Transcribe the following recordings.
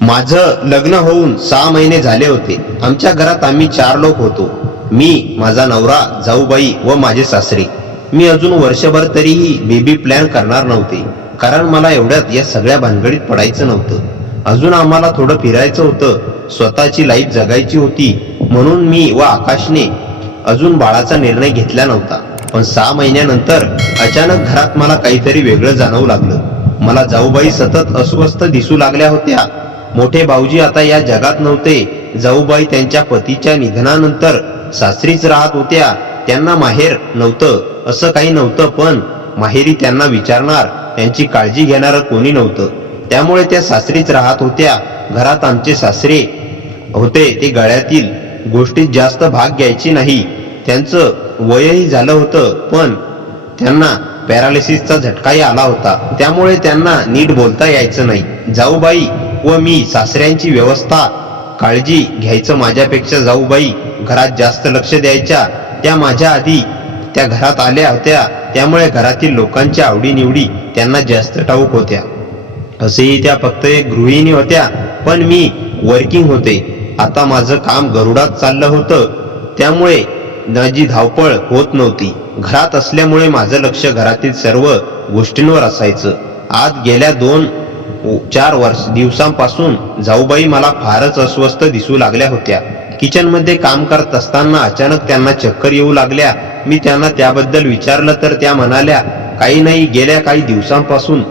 माझं लग्न होऊन 6 महिने झाले होते. आमच्या घरात आम्ही 4 लोक होतो. मी, माझा नवरा, जाऊबाई व माझे सासरे. मी अजून वर्षभर तरीही बेबी प्लॅन करणार नव्हते, कारण मला एवढ्यात या सगळ्या भानगडीत पडायचं नव्हतं. अजून आम्हाला थोडं फिरायचं होतं, स्वतःची लाईफ जगायची होती. म्हणून मी व आकाशने अजून बाळाचा निर्णय घेतला नव्हता. पण 6 महिन्यानंतर अचानक घरात मला काहीतरी वेगळं जाणवू लागलं. मला जाऊबाई सतत अस्वस्थ दिसू लागल्या होत्या. मोठे भाऊजी आता या जगात नव्हते. जाऊबाई त्यांच्या पतीच्या निधनानंतर सासरीच राहत होत्या. त्यांना माहेर नव्हतं असं काही नव्हतं, पण माहेरी त्यांना विचारणार, त्यांची काळजी घेणारं कोणी नव्हतं. त्यामुळे त्या सासरीच राहत होत्या. घरात आमचे सासरे होते ते गळ्यातील गोष्टीत जास्त भाग घ्यायची नाही. त्यांचं वयही झालं होतं, पण त्यांना पॅरालिसिसचा झटकाही आला होता. त्यामुळे त्यांना नीट बोलता यायचं नाही. जाऊबाई व मी सासऱ्यांची व्यवस्था काळजी घ्यायचं. माझ्यापेक्षा जाऊबाई घरात जास्त लक्ष द्यायच्या. त्या माझ्या आधी त्या घरात आल्या होत्या, त्यामुळे घरातील लोकांच्या आवडीनिवडी त्यांना जास्त ठाऊक होत्या. असेही त्या फक्त एक गृहिणी होत्या, पण मी वर्किंग होते. आता माझं काम गरुडात चाललं होतं, त्यामुळे माझी धावपळ होत नव्हती. घरात असल्यामुळे माझं लक्ष घरातील सर्व गोष्टींवर असायचं. आज गेल्या 2-4 दिवसांपासून जाऊबाई मला फारच अस्वस्थ दिसू लागल्या होत्या. किचनमध्ये काम करत असताना अचानक त्यांना चक्कर येऊ लागल्या. मी त्यांना त्याबद्दल विचारलं तर त्या म्हणाल्या, काही नाही, गेल्या काही दिवसांपासून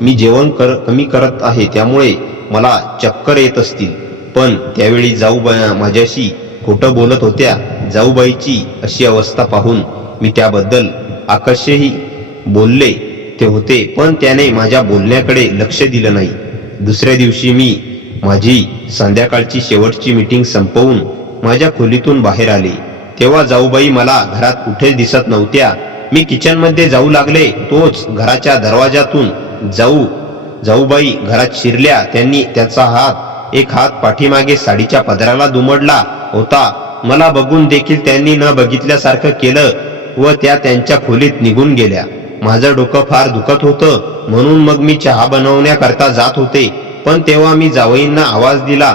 मी जेवण कमी करत आहे, त्यामुळे मला चक्कर येत असतील. पण त्यावेळी जाऊबाई माझ्याशी खोटं बोलत होत्या. जाऊबाईची अशी अवस्था पाहून मी त्याबद्दल आकाशही बोलले ते होते, पण त्याने माझ्या बोलण्याकडे लक्ष दिलं नाही. दुसऱ्या दिवशी मी माझी संध्याकाळची शेवटची मीटिंग संपवून माझ्या खोलीतून बाहेर आले, तेव्हा जाऊबाई मला घरात कुठे दिसत नव्हत्या. मी किचनमध्ये जाऊ लागले, तोच घराच्या दरवाजातून जाऊबाई घरात शिरल्या. त्यांनी एक हात पाठीमागे साडीच्या पदराला दुमडला होता. मला बघून देखील त्यांनी न बघितल्यासारखं केलं व त्या त्यांच्या खोलीत निघून गेल्या. माझं डोकं फार दुखत होतं, म्हणून मग मी चहा बनवण्याकरता जात होते. पण तेव्हा मी जावईंना आवाज दिला.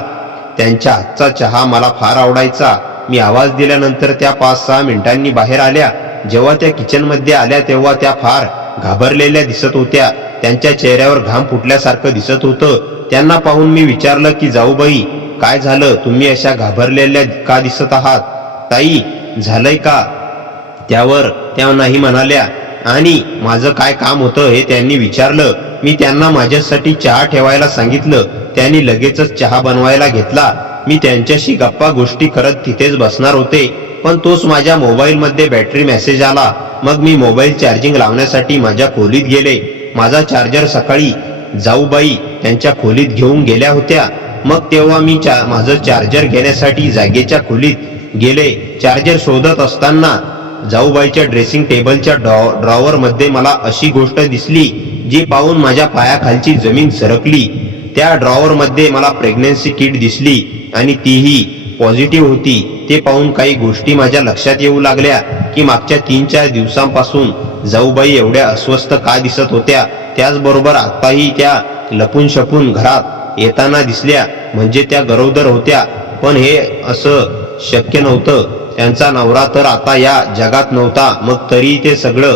त्यांच्या हातचा चहा मला फार आवडायचा. मी आवाज दिल्यानंतर त्या 5-6 मिनिटांनी बाहेर आल्या. जेव्हा त्या किचनमध्ये आल्या तेव्हा त्या फार घाबरलेल्या दिसत होत्या. त्यांच्या चेहऱ्यावर घाम फुटल्यासारखं दिसत होतं. त्यांना पाहून मी विचारलं की जाऊबाई, काय झालं, तुम्ही अशा घाबरलेल्या का दिसत आहात? ताई, झालंय का? त्यावर त्या नाही म्हणाल्या आणि माझं काय काम होतं हे त्यांनी विचारलं. मी त्यांना माझ्यासाठी चहा ठेवायला सांगितलं. त्यांनी लगेचच चहा बनवायला घेतला. मी त्यांच्याशी गप्पा गोष्टी करत तिथेच बसणार होते, पण तोच माझ्या मोबाईलमध्ये बॅटरी मेसेज आला. मग मी मोबाईल चार्जिंग लावण्यासाठी माझ्या खोलीत गेले. माझा चार्जर सकाळी जाऊबाई त्यांच्या खोलीत घेऊन गेल्या होत्या. मग तेव्हा मी माझं चार्जर घेण्यासाठी जागेच्या खोलीत गेले. चार्जर शोधत असताना जाऊबाईच्या ड्रेसिंग टेबलच्या ड्रॉवर मध्ये मला अशी गोष्ट दिसली जी पाहून माझ्या पायाखालची जमीन सरकली. त्या ड्रॉवर मध्ये मला प्रेग्नन्सी किट दिसली आणि तीही पॉझिटिव्ह होती. ते पाहून काही गोष्टी माझ्या लक्षात येऊ लागल्या की मागच्या 3-4 दिवसांपासून जाऊबाई एवढ्या अस्वस्थ का दिसत होत्या. त्याचबरोबर आताही त्या लपून छपून घरात येताना दिसल्या, म्हणजे त्या गरोदर होत्या. पण हे असं शक्य नव्हतं. त्यांचा नवरा तर आता या जगात नव्हता, मग तरी ते सगळं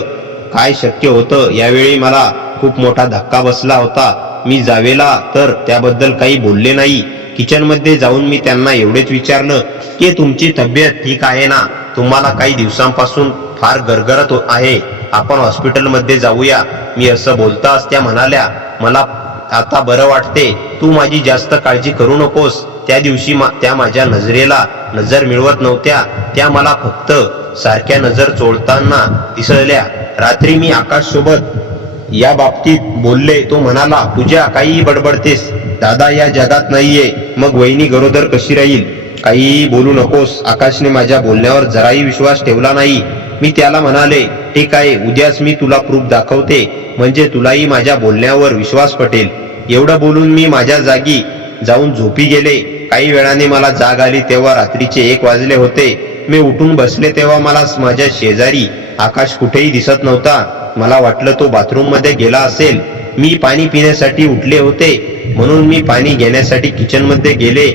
काय शक्य होतं? यावेळी मला खूप मोठा धक्का बसला होता. मी जावेला तर त्याबद्दल काही बोलले नाही. किचनमध्ये जाऊन मी त्यांना एवढेच विचारलं की तुमची तब्येत ठीक आहे ना? तुम्हाला काही दिवसांपासून फार गरगरत आहे, आपण हॉस्पिटलमध्ये जाऊया. मी असं बोलताच त्या म्हणाल्या, मला आता बरं वाटते, तू माझी जास्त काळजी करू नकोस. त्या दिवशी त्या माझ्या नजरेला नजर मिळवत नव्हत्या. त्या मला फक्त सारख्या नजर चोळताना दिसल्या. रात्री मी आकाश सोबत या बाबतीत बोलले. तो म्हणाला, पूजा, काहीही बडबडतेस, दादा या जगात नाहीये, मग वहिनी गरोदर कशी राहील? काहीही बोलू नकोस. आकाशने माझ्या बोलण्यावर जराही विश्वास ठेवला नाही. मी त्याला म्हणाले, ठीक आहे, उद्याच मी तुला प्रूफ दाखवते, म्हणजे तुलाही माझ्या बोलण्यावर विश्वास पटेल. एवढं बोलून मी माझ्या जागी जाऊन झोपी गेले. काही वेळाने मला जाग आली तेव्हा रात्रीचे 1 वाजले होते. मी उठून बसले तेव्हा मला माझ्या शेजारी आकाश कुठेही दिसत नव्हता. मला वाटलं तो बाथरूम मध्ये गेला असेल. मी पाणी पिण्यासाठी उठले होते म्हणून मी पाणी घेण्यासाठी किचनमध्ये गेले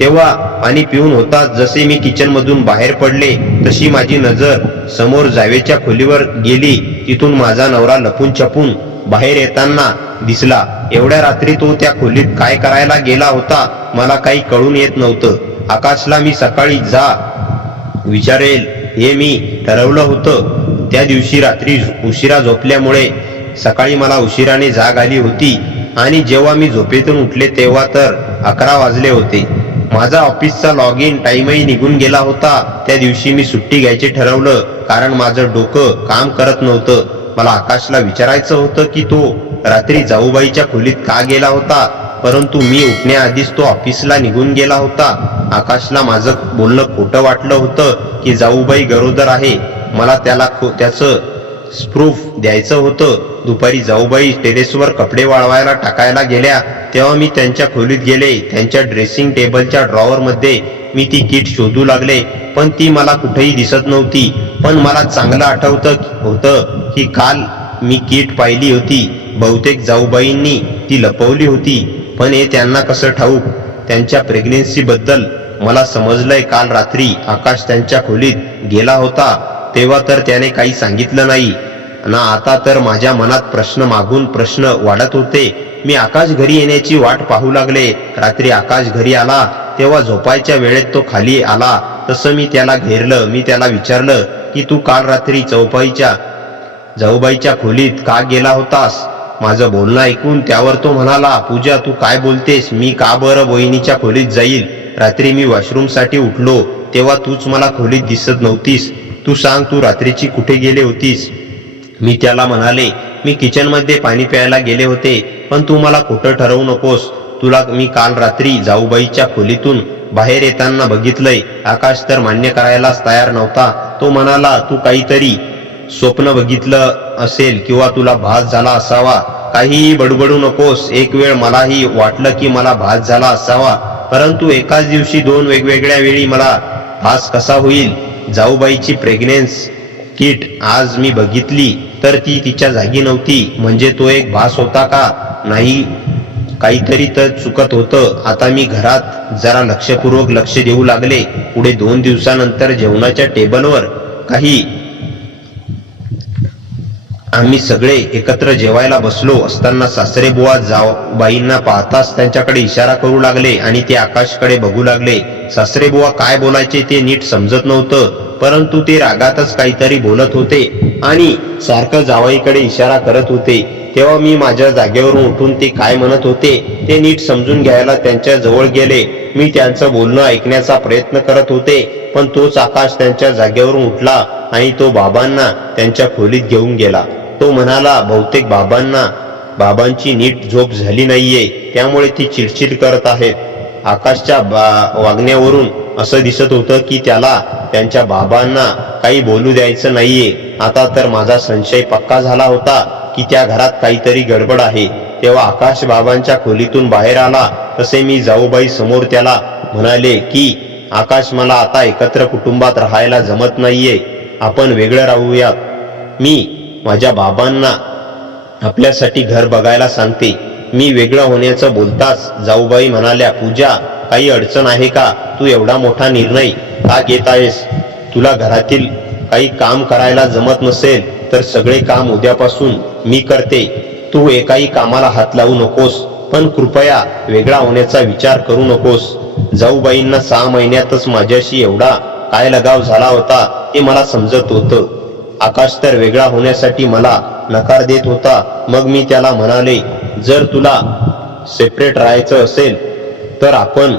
तेव्हा पाणी पिऊन होताच जसे मी किचन मधून बाहेर पडले तशी माझी नजर समोर जावेच्या खोलीवर गेली. तिथून माझा नवरा लपून छपून बाहेर येताना दिसला. एवढ्या रात्री तो त्या खोलीत काय करायला गेला होता मला काही कळून येत नव्हतं. आकाशला मी सकाळी जा विचारेल हे मी ठरवलं होतं. त्या दिवशी रात्री उशिरा झोपल्यामुळे सकाळी मला उशिराने जाग आली होती आणि जेव्हा मी झोपेतून उठले तेव्हा तर 11 वाजले होते. माझा ऑफिसचा लॉग इन टाइमही निघून गेला होता. त्या दिवशी मी सुट्टी घ्यायचे ठरवलं कारण माझं डोकं काम करत नव्हतं. मला आकाशला विचारायचं होतं की तो रात्री जाऊबाईच्या खोलीत का गेला होता, परंतु मी उठण्याआधीच तो ऑफिसला निघून गेला होता. आकाशला माझं बोलणं खोटं वाटलं होतं की जाऊबाई गरोदर आहे. मला त्याचं प्रूफ द्यायचं होतं. दुपारी जाऊबाई टेरेसवर कपडे वाळवायला टाकायला गेल्या तेव्हा मी त्यांच्या खोलीत गेले. त्यांच्या ड्रेसिंग टेबलच्या ड्रॉवर मध्ये मी ती किट शोधू लागले पण ती मला कुठेही दिसत नव्हती. पण मला चांगलं आठवतं होतं की काल मी किट पाहिली होती. बहुतेक जाऊबाईंनी ती लपवली होती पण हे त्यांना कसं ठाऊक. त्यांच्या प्रेग्नेन्सी बद्दल मला समजलंय. काल रात्री आकाश त्यांच्या खोलीत गेला होता तेव्हा तर त्याने काही सांगितलं नाही ना. आता तर माझ्या मनात प्रश्न मागून प्रश्न वाढत होते. मी आकाश घरी येण्याची वाट पाहू लागले. रात्री आकाश घरी आला तेव्हा झोपायच्या वेळेत तो खाली आला तसं मी त्याला घेरलं. मी त्याला विचारलं की तू काल रात्री जाऊबाईच्या खोलीत का गेला होतास. माझं बोलणं ऐकून त्यावर तो म्हणाला, पूजा तू काय बोलतेस, मी का बरं वहिनीच्या खोलीत जाईल. रात्री मी वॉशरूमसाठी उठलो तेव्हा तूच मला खोलीत दिसत नव्हतीस. तू सांग तू रात्रीची कुठे गेले होतीस. मी त्याला म्हणाले मी किचनमध्ये पाणी प्यायला गेले होते पण तू मला खोटं ठरवू नकोस. तुला मी काल रात्री जाऊबाईच्या खोलीतून बाहेर येताना बघितलंय. आकाश तर मान्य करायलाच तयार नव्हता. तो म्हणाला तू काहीतरी स्वप्न बघितलं असेल किंवा तुला भास झाला असावा. काहीही बडबडू नकोस. एक वेळ मलाही वाटलं की मला भास झाला असावा परंतु एकाच दिवशी 2 वेगवेगळ्या वेळी मला भास कसा होईल. जाऊबाईची प्रेग्नेन्स किट आज मी बघितली तर ती तिच्या जागी नव्हती. म्हणजे तो एक भास होता का नाही. काहीतरी तर चुकत होतं. आता मी घरात जरा लक्षपूर्वक लक्ष देऊ लागले. पुढे 2 दिवसानंतर जेवणाच्या टेबलवर आम्ही सगळे एकत्र जेवायला बसलो असताना सासरे बुवा जाऊबाईंना पाहताच त्यांच्याकडे इशारा करू लागले आणि ते आकाशकडे बघू लागले. सासरे बुवा काय बोलायचे ते नीट समजत नव्हतं परंतु ते रागातच काहीतरी बोलत होते आणि सारखं जावईकडे इशारा करत होते. तेव्हा मी माझ्या जागेवरून उठून ते काय म्हणत होते ते नीट समजून घ्यायला त्यांच्या जवळ गेले. मी त्यांचं बोलणं ऐकण्याचा प्रयत्न करत होते पण तोच आकाश त्यांच्या जागेवरून उठला आणि तो बाबांना त्यांच्या खोलीत घेऊन गेला. तो म्हणाला बहुतेक बाबांची नीट झोप झाली नाहीये त्यामुळे ती चिडचिड करत आहेत. आकाशच्या वागण्यावरून असं दिसत होतं की त्याला त्यांच्या बाबांना काही बोलू द्यायचं नाहीये. आता तर माझा संशय पक्का झाला होता की त्या घरात काहीतरी गडबड आहे. तेव्हा आकाश बाबांच्या खोलीतून बाहेर आला तसे मी जाऊबाई समोर त्याला म्हणाले की आकाश मला आता एकत्र कुटुंबात राहायला जमत नाहीये. आपण वेगळं राहूयात. मी माझ्या बाबांना आपल्यासाठी घर बघायला सांगते. मी वेगळं होण्याचं बोलताच जाऊबाई म्हणाल्या, पूजा काही अडचण आहे का. तू एवढा मोठा निर्णय का घेत आहेस. तुला घरातील काही काम करायला जमत नसेल तर सगळे काम उद्यापासून मी करते. तू एकाही कामाला हात लावू नकोस पण कृपया वेगळा होण्याचा विचार करू नकोस. जाऊबाईंना 6 महिन्यातच माझ्याशी एवढा काय लगाव झाला होता ते मला समजत होतं. आकाश तर वेगळा होण्यासाठी मला नकार देत होता. मग मी त्याला म्हणाले, जर तुला सेपरेट राहायचं असेल तर आपण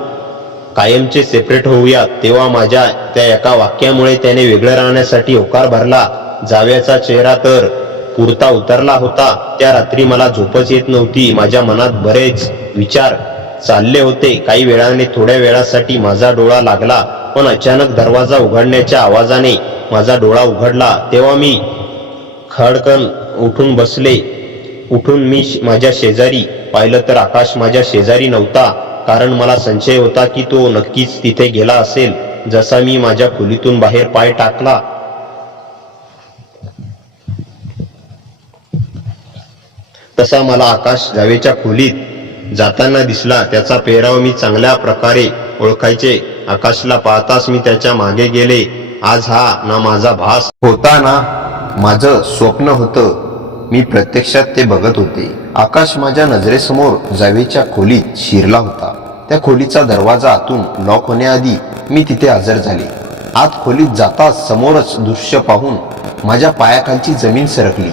कायमचे सेपरेट होऊयात. तेव्हा माझ्या त्या एका वाक्यामुळे त्याने वेगळं राहण्यासाठी होकार भरला. जाव्याचा चेहरा तर पुरता उतरला होता. त्या रात्री मला झोपच येत नव्हती. माझ्या मनात बरेच विचार चालले होते. काही वेळाने थोड्या वेळासाठी माझा डोळा लागला पण अचानक दरवाजा उघडण्याच्या आवाजाने माझा डोळा उघडला. तेव्हा मी खडकन उठून बसले. उठून मी माझ्या शेजारी पाहिलं तर आकाश माझ्या शेजारी नव्हता. कारण मला संशय होता की तो नक्कीच तिथे गेला असेल. जसा मी माझ्या खोलीतून बाहेर पाय टाकला तसा मला आकाश जावेच्या खोलीत जाताना दिसला. त्याचा पेहराव मी चांगल्या प्रकारे ओळखायचे. आकाशला पाहताच मी त्याच्या मागे गेले. आज हा ना माझा भास होता ना माझं स्वप्न होतं. मी प्रत्यक्षात ते बघत होते. आकाश माझ्या नजरेसमोर जावेच्या खोलीत शिरला होता. त्या खोलीचा दरवाजा आतून लॉक होण्याआधी मी तिथे हजर झाले. आत खोलीत जाताच समोरच दृश्य पाहून माझ्या पायाखालची जमीन सरकली.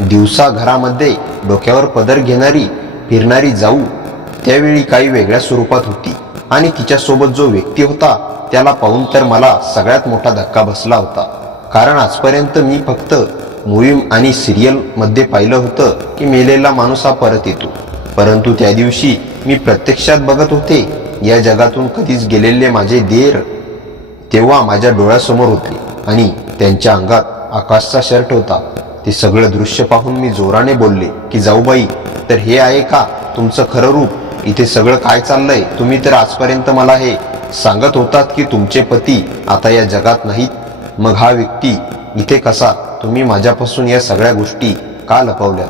दिवसा घरामध्ये डोक्यावर पदर घेणारी फिरणारी जाऊ त्यावेळी काही वेगळ्या स्वरूपात होती आणि तिच्यासोबत जो व्यक्ती होता त्याला पाहून तर मला सगळ्यात मोठा धक्का बसला होता. कारण आजपर्यंत मी फक्त मूवी आणि सिरियल मध्ये पाहिलं होतं की मेलेला माणूस हा परत येतो, परंतु त्या दिवशी मी प्रत्यक्षात बघत होते. या जगातून कधीच गेलेले माझे देर तेव्हा माझ्या डोळ्यासमोर होते आणि त्यांच्या अंगात आकाशचा शर्ट होता. ते सगळं दृश्य पाहून मी जोराने बोलले की जाऊबाई, तर हे आहे का तुमचं खरं रूप? इथे सगळं काय चाललंय? तुम्ही तर आजपर्यंत मला हे सांगत होतात की तुमचे पती आता या जगात नाहीत. मग हा व्यक्ती इथे कसा? तुम्ही माझ्यापासून या सगळ्या गोष्टी का लपवल्या?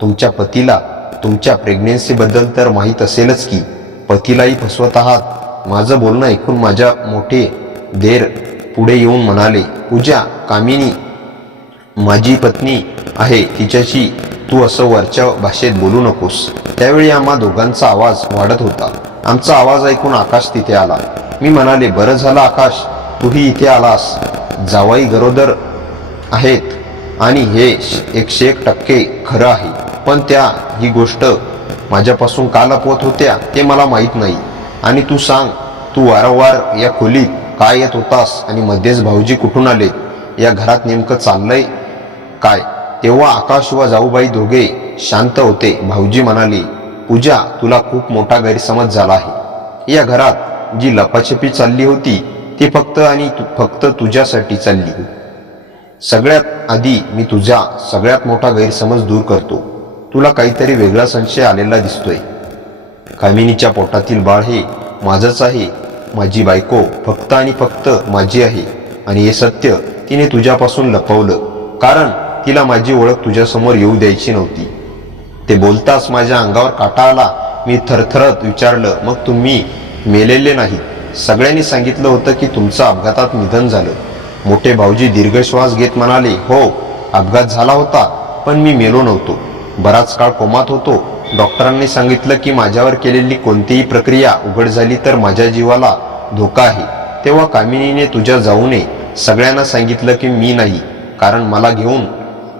तुमच्या पतीला तुमच्या प्रेग्नेन्सी बद्दल तर माहीत असेलच की. पतीलाही फसवत आहात. माझं बोलणं ऐकून माझ्या मोठे देर पुढे येऊन म्हणाले, पूजा, कामिनी माझी पत्नी आहे, तिच्याशी तू असं वरच्या भाषेत बोलू नकोस. त्यावेळी आम्हा दोघांचा आवाज वाढत होता. आमचा आवाज ऐकून आकाश तिथे आला. मी म्हणाले, बरं झालं आकाश, तूही इथे आलास. जावाई गरोदर आहेत आणि हे 101% खरं आहे, पण त्या ही गोष्ट माझ्यापासून का लपवत होत्या ते मला माहीत नाही. आणि तू सांग, तू वारंवार या खोलीत का येत होतास आणि मध्येच भाऊजी कुठून आले? या घरात नेमकं चाललंय काय? तेव्हा आकाश व जाऊबाई दोघे शांत होते. भाऊजी म्हणाले, पूजा, तुला खूप मोठा गैरसमज झाला आहे. या घरात जी लपाछपी चालली होती ती फक्त आणि फक्त तुझ्यासाठी चालली. सगळ्यात आधी मी तुझा सगळ्यात मोठा गैरसमज दूर करतो. तुला काहीतरी वेगळा संशय आलेला दिसतोय. कामिनीच्या पोटातील बाळ हे माझंच आहे. माझी बायको फक्त आणि फक्त माझी आहे आणि हे सत्य तिने तुझ्यापासून लपवलं, कारण तिला माझी ओळख तुझ्यासमोर येऊ द्यायची नव्हती. ते बोलताच माझ्या अंगावर काटा आला. मी थरथरत विचारलं, मग तुम्ही मेलेले नाही? सगळ्यांनी सांगितलं होतं की तुमचं अपघातात निधन झालं. मोठे भाऊजी दीर्घ श्वास घेत म्हणाले, हो, अपघात झाला होता, पण मी मेलो नव्हतो. बराच काळ कोमात होतो. डॉक्टरांनी सांगितलं की माझ्यावर केलेली कोणतीही प्रक्रिया उघड झाली तर माझ्या जीवाला धोका आहे. तेव्हा कामिनीने तुझ्या जाऊने सगळ्यांना सांगितलं की मी नाही, कारण मला घेऊन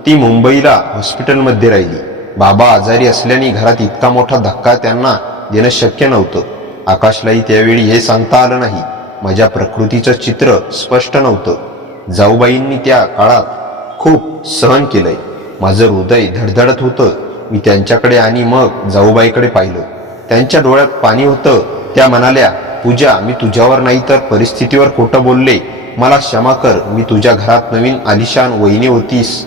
ती मुंबईला हॉस्पिटलमध्ये राहिली. बाबा आजारी असल्याने घरात इतका मोठा धक्का त्यांना देणं शक्य नव्हतं. आकाशलाही त्यावेळी हे सांगता आलं नाही. माझ्या प्रकृतीचं चित्र स्पष्ट नव्हतं. जाऊबाईंनी त्या काळात खूप सहन केलंय. माझं हृदय धडधडत होतं. मी त्यांच्याकडे आणि मग जाऊबाईकडे पाहिलं. त्यांच्या डोळ्यात पाणी होतं. त्या म्हणाल्या, पूजा, मी तुझ्यावर नाही तर परिस्थितीवर खोटं बोलले. मला क्षमा कर. मी तुझ्या घरात नवीन आलिशान वहिनी होतीस.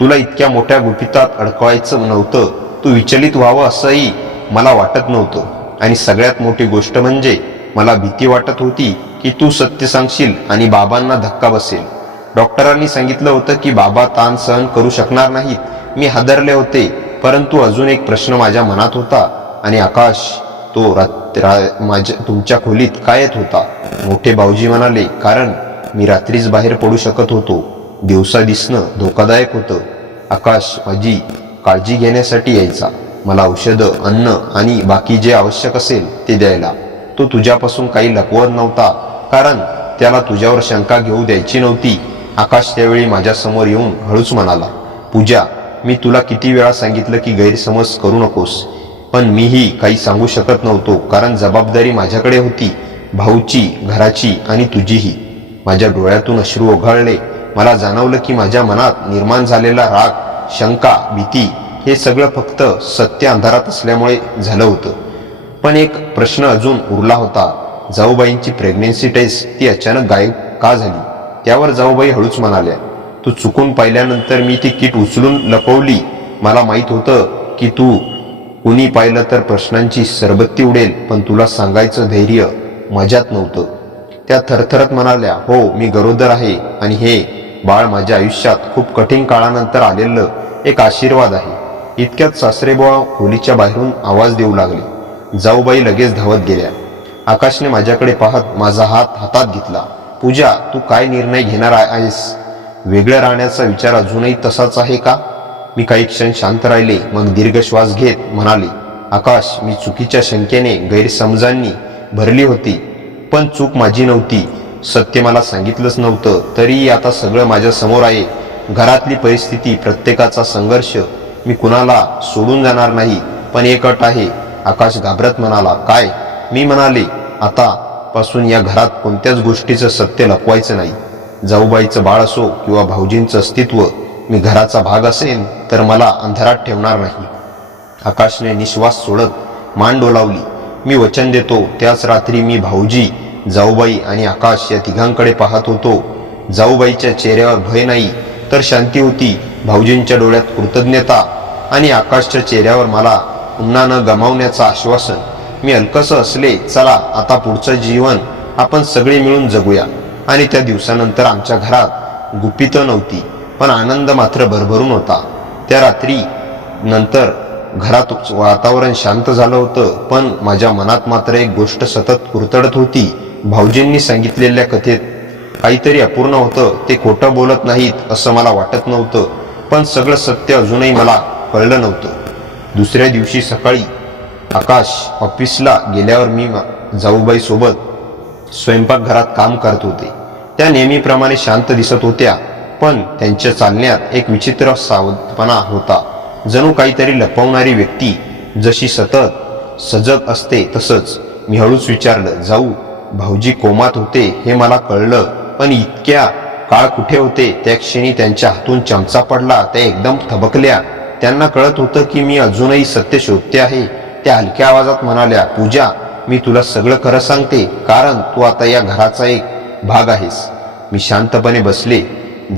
तुला इतक्या मोठ्या गुपितात अडकवायचं नव्हतं. तू विचलित व्हावं असंही मला वाटत नव्हतं. आणि सगळ्यात मोठी गोष्ट म्हणजे मला भीती वाटत होती की तू सत्य सांगशील आणि बाबांना धक्का बसेल. डॉक्टरांनी सांगितलं होतं की बाबा ताण सहन करू शकणार नाहीत. मी हादरले होते, परंतु अजून एक प्रश्न माझ्या मनात होता. आणि आकाश, तो माझ्या तुमच्या खोलीत काय येत होता? मोठे भाऊजी म्हणाले, कारण मी रात्रीच बाहेर पडू शकत होतो. दिवसा दिसणं धोकादायक होतं. आकाश माझी काळजी घेण्यासाठी यायचा. मला औषधं, अन्न आणि बाकी जे आवश्यक असेल ते द्यायला. तो तुझ्यापासून काही लपवत नव्हता, कारण त्याला तुझ्यावर शंका घेऊ द्यायची नव्हती. आकाश त्यावेळी माझ्यासमोर येऊन हळूच म्हणाला, पूजा, मी तुला किती वेळा सांगितलं की गैरसमज करू नकोस, पण मीही काही सांगू शकत नव्हतो, कारण जबाबदारी माझ्याकडे होती, भाऊची, घराची आणि तुझीही. माझ्या डोळ्यातून अश्रू ओघळले. मला जाणवलं की माझ्या मनात निर्माण झालेला राग, शंका, भीती हे सगळं फक्त सत्य अंधारात असल्यामुळे झालं होतं. पण एक प्रश्न अजून उरला होता. जाऊबाईंची प्रेग्नेन्सी टेस्ट ती अचानक गायब का झाली? त्यावर जाऊबाई हळूच म्हणाल्या, तू चुकून पाहिल्यानंतर मी ती किट उचलून लपवली. मला माहीत होतं की तू कुणी पाहिलं तर प्रश्नांची सरबत्ती उडेल, पण तुला सांगायचं धैर्य माझ्यात नव्हतं. त्या थरथरत म्हणाल्या, हो, मी गरोदर आहे आणि हे बाळ माझ्या आयुष्यात खूप कठीण काळानंतर आलेलं एक आशीर्वाद आहे. इतक्यात सासरेबुवा खोलीच्या बाहेरून आवाज देऊ लागले, जाऊबाई लगेच धावत गेल्या. आकाशने माझ्याकडे पाहत माझा हात हातात घेतला. पूजा, तू काय निर्णय घेणार आहेस? वेगळं राहण्याचा विचार अजूनही तसाच आहे का? मी काही क्षण शांत राहिले, मग दीर्घ श्वास घेत म्हणाले, आकाश, मी चुकीच्या शंकेने, गैरसमजांनी भरली होती, पण चूक माझी नव्हती. सत्य मला सांगितलंच नव्हतं. तरीही आता सगळं माझ्या समोर आहे. घरातली परिस्थिती, प्रत्येकाचा संघर्ष. मी कुणाला सोडून जाणार नाही, पण एक अट आहे. आकाश घाबरत म्हणाला, काय? मी म्हणाले, आता पासून या घरात कोणत्याच गोष्टीचं सत्य लपवायचं नाही. जाऊबाईचं बाळ असो किंवा भाऊजींचं अस्तित्व, मी घराचा भाग असेल तर मला अंधारात ठेवणार नाही. आकाशने निश्वास सोडत मान डोलावली. मी वचन देतो. त्याच रात्री मी भाऊजी, जाऊबाई आणि आकाश या तिघांकडे पाहत होतो. जाऊबाईच्या चेहऱ्यावर भय नाही तर शांती होती. भाऊजींच्या डोळ्यात कृतज्ञता आणि आकाशच्या चेहऱ्यावर मला पुन्हा न गमावण्याचं आश्वासन. मी हलकसं असले, चला आता पुढचं जीवन आपण सगळे मिळून जगूया. आणि त्या दिवसानंतर आमच्या घरात गुपितं नव्हती, पण आनंद मात्र भरभरून होता. त्या रात्री नंतर घरात वातावरण शांत झालं होतं, पण माझ्या मनात मात्र एक गोष्ट सतत कुरतडत होती. भाऊजींनी सांगितलेल्या कथेत काहीतरी अपूर्ण होतं. ते खोटं बोलत नाहीत असं मला वाटत नव्हतं, पण सगळं सत्य अजूनही मला कळलं नव्हतं. दुसऱ्या दिवशी सकाळी आकाश ऑफिसला गेल्यावर मी जाऊबाई सोबत स्वयंपाकघरात काम करत होते. त्या नेहमीप्रमाणे शांत दिसत होत्या, पण त्यांच्या चालण्यात एक विचित्र सावधपणा होता. जणू काहीतरी लपवणारी व्यक्ती जशी सतत सजग असते तसंच. मी हळूच विचारलं, जाऊ, भाऊजी कोमात होते हे मला कळलं, पण इतक्या काळ कुठे होते? त्या क्षणी त्यांच्या हातून चमचा पडला. त्या एकदम थबकल्या. त्यांना कळत होतं की मी अजूनही सत्य शोधते आहे. त्या हलक्या आवाजात म्हणाल्या, पूजा, मी तुला सगळं खरं सांगते, कारण तू आता या घराचा एक भाग आहेस. मी शांतपणे बसले.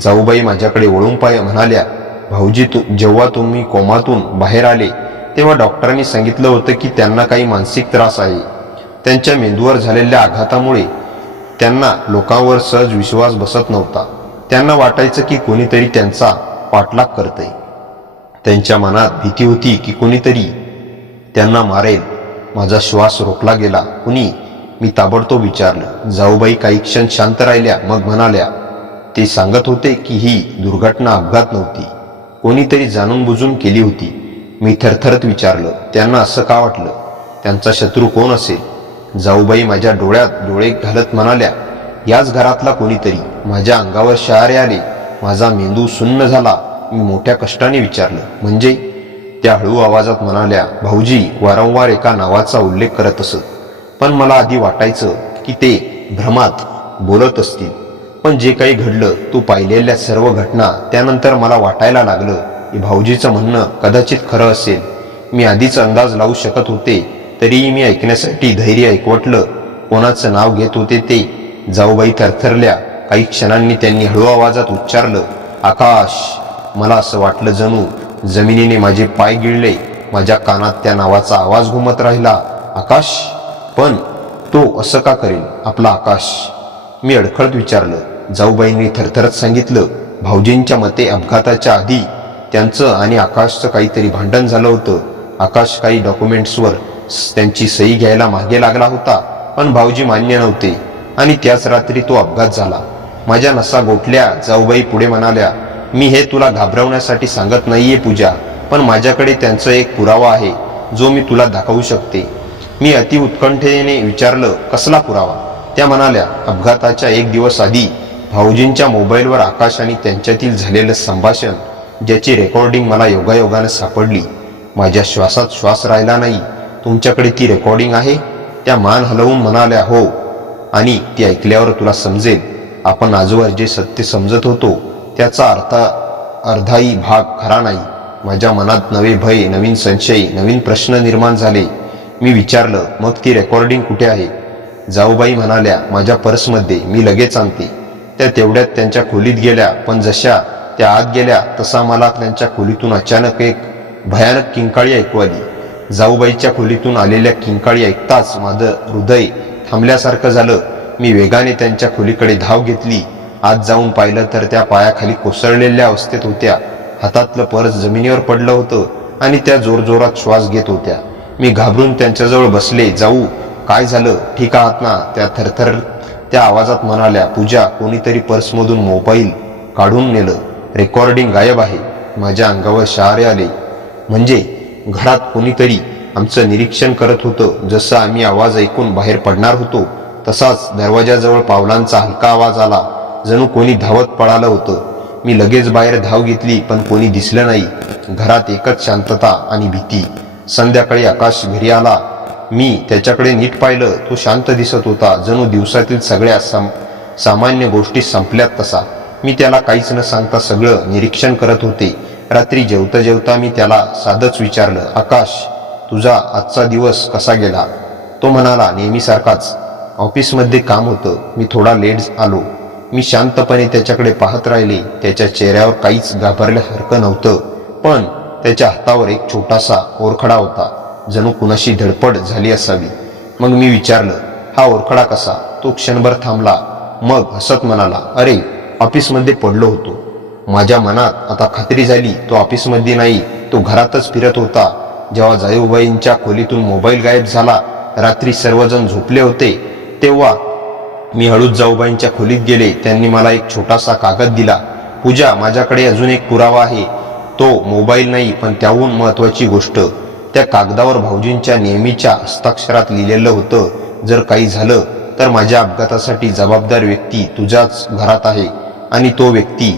जाऊबाई माझ्याकडे वळून म्हणाल्या, भाऊजी, जेव्हा तुम्ही कोमातून बाहेर आले तेव्हा डॉक्टरांनी सांगितलं होतं की त्यांना काही मानसिक त्रास आहे. त्यांच्या मेंदूवर झालेल्या आघातामुळे त्यांना लोकांवर सहज विश्वास बसत नव्हता. त्यांना वाटायचं की कोणीतरी त्यांचा पाठलाग करतंय. त्यांच्या मनात भीती होती की कोणीतरी त्यांना मारेल. माझा श्वास रोखला गेला. कुणी? मी ताबडतोब विचारलं. जाऊबाई काही क्षण शांत राहिल्या, मग म्हणाल्या, ते सांगत होते की ही दुर्घटना अपघात नव्हती, कोणीतरी जाणून बुजून केली होती. मी थरथरत विचारलं, त्यांना असं का वाटलं? त्यांचा शत्रू कोण असेल? जाऊबाई माझ्या डोळ्यात डोळे घालत म्हणाल्या, याच घरातला कोणीतरी. माझ्या अंगावर शहारे आले. माझा मेंदू सुन्न झाला. मी मोठ्या कष्टाने विचारलं, म्हणजे? त्या हळू आवाजात म्हणाल्या, भाऊजी वारंवार एका नावाचा उल्लेख करत असत, पण मला आधी वाटायचं की ते भ्रमात बोलत असतील. पण जे काही घडलं, तू पाहिलेल्या सर्व घटना, त्यानंतर मला वाटायला लागलं की भाऊजीचं म्हणणं कदाचित खरं असेल. मी आधीच अंदाज लावू शकत होते, तरीही मी ऐकण्यासाठी धैर्य ऐकवटलं. कोणाचं नाव घेत होते ते? जाऊबाई थरथरल्या. काही क्षणांनी त्यांनी हळू आवाजात उच्चारलं, आकाश. मला असं वाटलं जणू जमिनीने माझे पाय गिळले. माझ्या कानात त्या नावाचा आवाज घुमत राहिला, आकाश. पण तो असं का करेल, आपला आकाश? मी अडखळत विचारलं. जाऊबाईंनी थरथरत सांगितलं, भाऊजींच्या मते अपघाताच्या आधी त्यांचं आणि आकाशचं काहीतरी भांडण झालं होतं. आकाश काही डॉक्युमेंट्सवर त्यांची सही घ्यायला मागे लागला होता, पण भाऊजी मान्य नव्हते, आणि त्याच रात्री तो अपघात झाला. माझ्या नसा गोठल्या. जाऊबाई पुढे म्हणाल्या, मी हे तुला घाबरवण्यासाठी सांगत नाहीये पूजा, पण माझ्याकडे त्यांचा एक पुरावा आहे जो मी तुला दाखवू शकते. मी अति उत्कंठेने विचारलं, कसला पुरावा? त्या म्हणाल्या, अपघाताच्या एक दिवस आधी भाऊजींच्या मोबाईलवर आकाश आणि त्यांच्यातील झालेलं संभाषण, ज्याची रेकॉर्डिंग मला योगायोगाने सापडली. माझ्या श्वासात श्वास राहिला नाही. तुमच्याकडे ती रेकॉर्डिंग आहे? त्या मान हलवून म्हणाल्या, हो, आणि ती ऐकल्यावर तुला समजेल आपण आजवर जे सत्य समजत होतो त्याचा अर्धाही भाग खरा नाही. माझ्या मनात नवे भय, नवीन संशय, नवीन प्रश्न निर्माण झाले. मी विचारलं, मग ती रेकॉर्डिंग कुठे आहे? जाऊबाई म्हणाल्या, माझ्या पर्समध्ये, मी लगेच आणते. त्या तेवढ्यात त्यांच्या खोलीत गेल्या, पण जशा त्या आत गेल्या तसा मला त्यांच्या खोलीतून अचानक एक भयानक किंकाळी ऐकू आली. जाऊबाईच्या खोलीतून आलेल्या किंकाळी ऐकताच माझं हृदय थांबल्यासारखं झालं. मी वेगाने त्यांच्या खोलीकडे धाव घेतली. आत जाऊन पाहिलं तर त्या पायाखाली कोसळलेल्या अवस्थेत होत्या. हातातलं पर्स जमिनीवर पडलं होतं आणि त्या जोरजोरात श्वास घेत होत्या. मी घाबरून त्यांच्याजवळ बसले. जाऊ, काय झालं, ठीक आहात ना? त्या थरथर त्या आवाजात म्हणाल्या, पूजा, कोणीतरी पर्समधून मोबाईल काढून नेलं, रेकॉर्डिंग गायब आहे. माझ्या अंगावर शहारे आले. म्हणजे घरात कोणीतरी आमचं निरीक्षण करत होतं. जसं आम्ही आवाज ऐकून बाहेर पडणार होतो तसाच दरवाजाजवळ पावलांचा हलका आवाज आला. जणू कोणी धावत पळालं होतं. मी लगेच बाहेर धाव घेतली, पण कोणी दिसलं नाही. घरात एकच शांतता आणि भीती. संध्याकाळी आकाश घरी आला. मी त्याच्याकडे नीट पाहिलं. तो शांत दिसत होता, जणू दिवसातील सगळ्या सामान्य गोष्टी संपल्यात तसा. मी त्याला काहीच न सांगता सगळं निरीक्षण करत होते. रात्री जेवता जेवता मी त्याला साधंच विचारलं, आकाश, तुझा आजचा दिवस कसा गेला? तो म्हणाला, नेहमीसारखाच. ऑफिसमध्ये काम होतं, मी थोडा लेट आलो. मी शांतपणे त्याच्याकडे पाहत राहिले. त्याच्या चेहऱ्यावर काहीच घाबरल्यासारखं नव्हतं, पण त्याच्या हातावर एक छोटासा ओरखडा होता, जणू कुणाशी धडपड झाली असावी. मग मी विचारलं, हा ओरखडा कसा? तो क्षणभर थांबला, मग हसत म्हणाला, अरे, ऑफिसमध्ये पडलो होतो. माझ्या मनात आता खात्री झाली, तो ऑफिसमध्ये नाही, तो घरातच फिरत होता. जेव्हा जाऊबाईंच्या खोलीतून मोबाईल गायब झाला, रात्री सर्वजण झोपले होते, तेव्हा मी हळूच जाऊबाईंच्या खोलीत गेले. त्यांनी मला एक छोटासा कागद दिला. पूजा, माझ्याकडे अजून एक पुरावा आहे. तो मोबाईल नाही, पण त्याहून महत्वाची गोष्ट. त्या कागदावर भाऊजींच्या नेहमीच्या हस्ताक्षरात लिहिलेलं होतं, जर काही झालं तर माझ्या अपघातासाठी जबाबदार व्यक्ती तुझ्याच घरात आहे. आणि तो व्यक्ती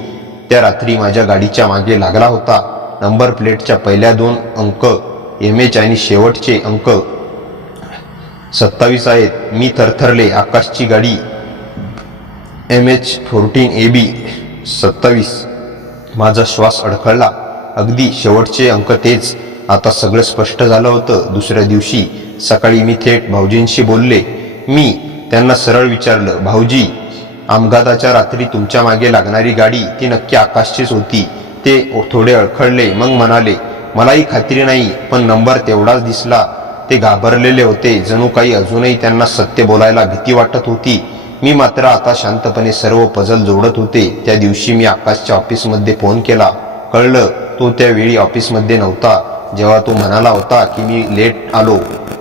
त्या रात्री माझ्या गाडीच्या मागे लागला होता. नंबर प्लेटच्या पहिल्या 2 अंक MH आणि शेवटचे अंक 27 आहेत. मी थरथरले. आकाशची गाडी MH14AB 27. माझा श्वास अडखळला. अगदी शेवटचे अंक तेच. आता सगळं स्पष्ट झालं होतं. दुसऱ्या दिवशी सकाळी मी थेट भाऊजींशी बोलले. मी त्यांना सरळ विचारलं, भाऊजी, अपघाताच्या रात्री तुमच्या मागे लागणारी गाडी ती नक्की आकाशचीच होती? ते थोडे अडखळले, मग म्हणाले, मलाही खात्री नाही, पण नंबर तेवढाच दिसला. ते घाबरलेले होते, जणू काही अजूनही त्यांना सत्य बोलायला भीती वाटत होती. मी मात्र आता शांतपणे सर्व पझल जोडत होते. त्या दिवशी मी आकाशच्या ऑफिसमध्ये फोन केला. कळलं, तो त्यावेळी ऑफिसमध्ये नव्हता. जेव्हा तो म्हणाला होता की मी लेट आलो,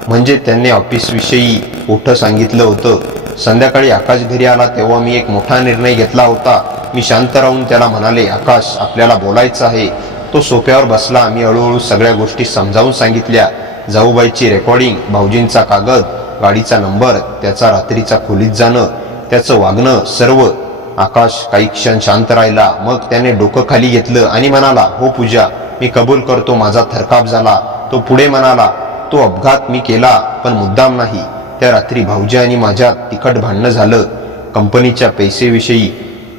म्हणजे त्यांनी ऑफिसविषयी मोठं सांगितलं होतं. संध्याकाळी आकाश घरी आला तेव्हा मी एक मोठा निर्णय घेतला होता. मी शांत राहून त्याला म्हणाले, आकाश, आपल्याला बोलायचं आहे. तो सोफ्यावर बसला. मी हळूहळू सगळ्या गोष्टी समजावून सांगितल्या. जाऊबाईची रेकॉर्डिंग, भाऊजींचा कागद, गाडीचा नंबर, त्याचा रात्रीचा खोलीत जाणं, त्याचं वागणं, सर्व. आकाश काही क्षण शांत राहिला. मग त्याने डोकं खाली घेतलं आणि म्हणाला, हो पूजा, मी कबूल करतो, माझा थरकाप झाला. तो पुढे म्हणाला, तो अपघात मी केला, पण मुद्दाम नाही. त्या रात्री भाऊजी आणि माझ्यात तिखट भांडणं झालं. कंपनीच्या पैसेविषयी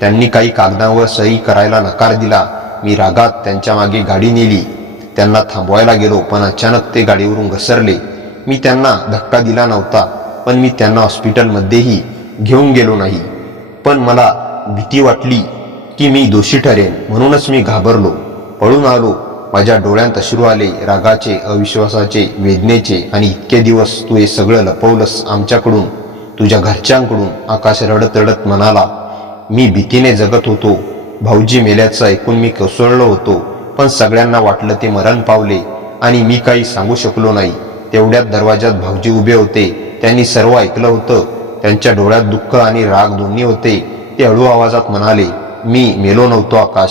त्यांनी काही कागदांवर सही करायला नकार दिला. मी रागात त्यांच्या मागे गाडी नेली. त्यांना थांबवायला गेलो, पण अचानक ते गाडीवरून घसरले. मी त्यांना धक्का दिला नव्हता, पण मी त्यांना हॉस्पिटलमध्येही घेऊन गेलो नाही. पण मला भीती वाटली की मी दोषी ठरेन, म्हणूनच मी घाबरलो, पळून आलो. माझ्या डोळ्यांत अश्रू आले, रागाचे, अविश्वासाचे, वेदनेचे. आणि इतके दिवस तू हे सगळं लपवलंस आमच्याकडून, तुझ्या घरच्यांकडून. आकाश रडत रडत म्हणाला, मी भीतीने जगत होतो. भाऊजी मेल्याचं ऐकून मी कोसळलो होतो, पण सगळ्यांना वाटलं ते मरण पावले आणि मी काही सांगू शकलो नाही. तेवढ्यात दरवाजात भाऊजी उभे होते. त्यांनी सर्व ऐकलं होतं. त्यांच्या डोळ्यात दुःख आणि राग दोन्ही होते. ते हळू आवाजात म्हणाले, मी मेलो नव्हतो आकाश,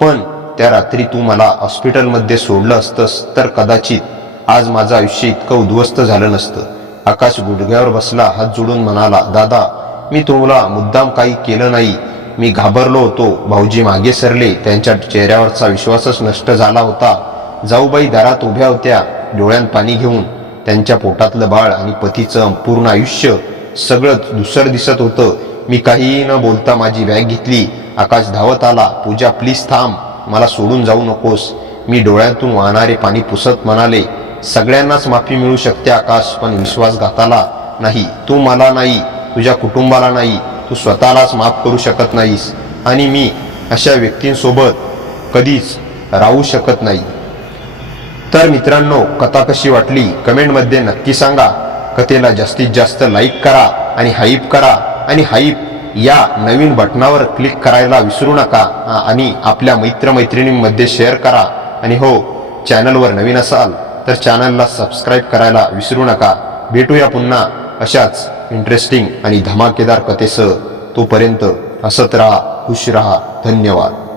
पण त्या रात्री तू मला हॉस्पिटलमध्ये सोडलं असतंस तर कदाचित आज माझं आयुष्य इतकं उद्ध्वस्त झालं नसतं. आकाश गुडघ्यावर बसला, हात जोडून म्हणाला, दादा, मी तुम्हाला मुद्दाम काही केलं नाही. मी घाबरलो होतो. भाऊजी मागे सरले. त्यांच्या चेहऱ्यावरचा विश्वासच नष्ट झाला होता. जाऊबाई दारात उभ्या होत्या, डोळ्यात पाणी घेऊन. त्यांच्या पोटातलं बाळ आणि पतीचं पूर्ण आयुष्य सगळं धुसर दिसत होतं. मी काहीही न बोलता माझी बॅग घेतली. आकाश धावत आला, पूजा, प्लीज थांब, मला सोडून जाऊ नकोस. मी डोळ्यातून वाहणारे पाणी पुसत म्हणाले, सगळ्यांनाच माफी मिळू शकते आकाश, पण विश्वासघाताला नाही. तू मला नाही, तुझ्या कुटुंबाला नाही, तू स्वतःलाच माफ करू शकत नाहीस. आणि मी अशा व्यक्तींसोबत कधीच राहू शकत नाही. तर मित्रांनो, कथा कशी वाटली कमेंटमध्ये नक्की सांगा. कथेला जास्तीत जास्त लाईक करा आणि हाईप करा. आणि हाईप या नवीन बटनावर क्लिक करायला विसरू नका. आणि आपल्या मित्रमैत्रिणींमध्ये शेअर करा. आणि हो, चॅनलवर नवीन असाल तर चॅनलला सबस्क्राईब करायला विसरू नका. भेटूया पुन्हा अशाच इंटरेस्टिंग आणि धमाकेदार कथेसह. तोपर्यंत हसत राहा, खुश राहा. धन्यवाद.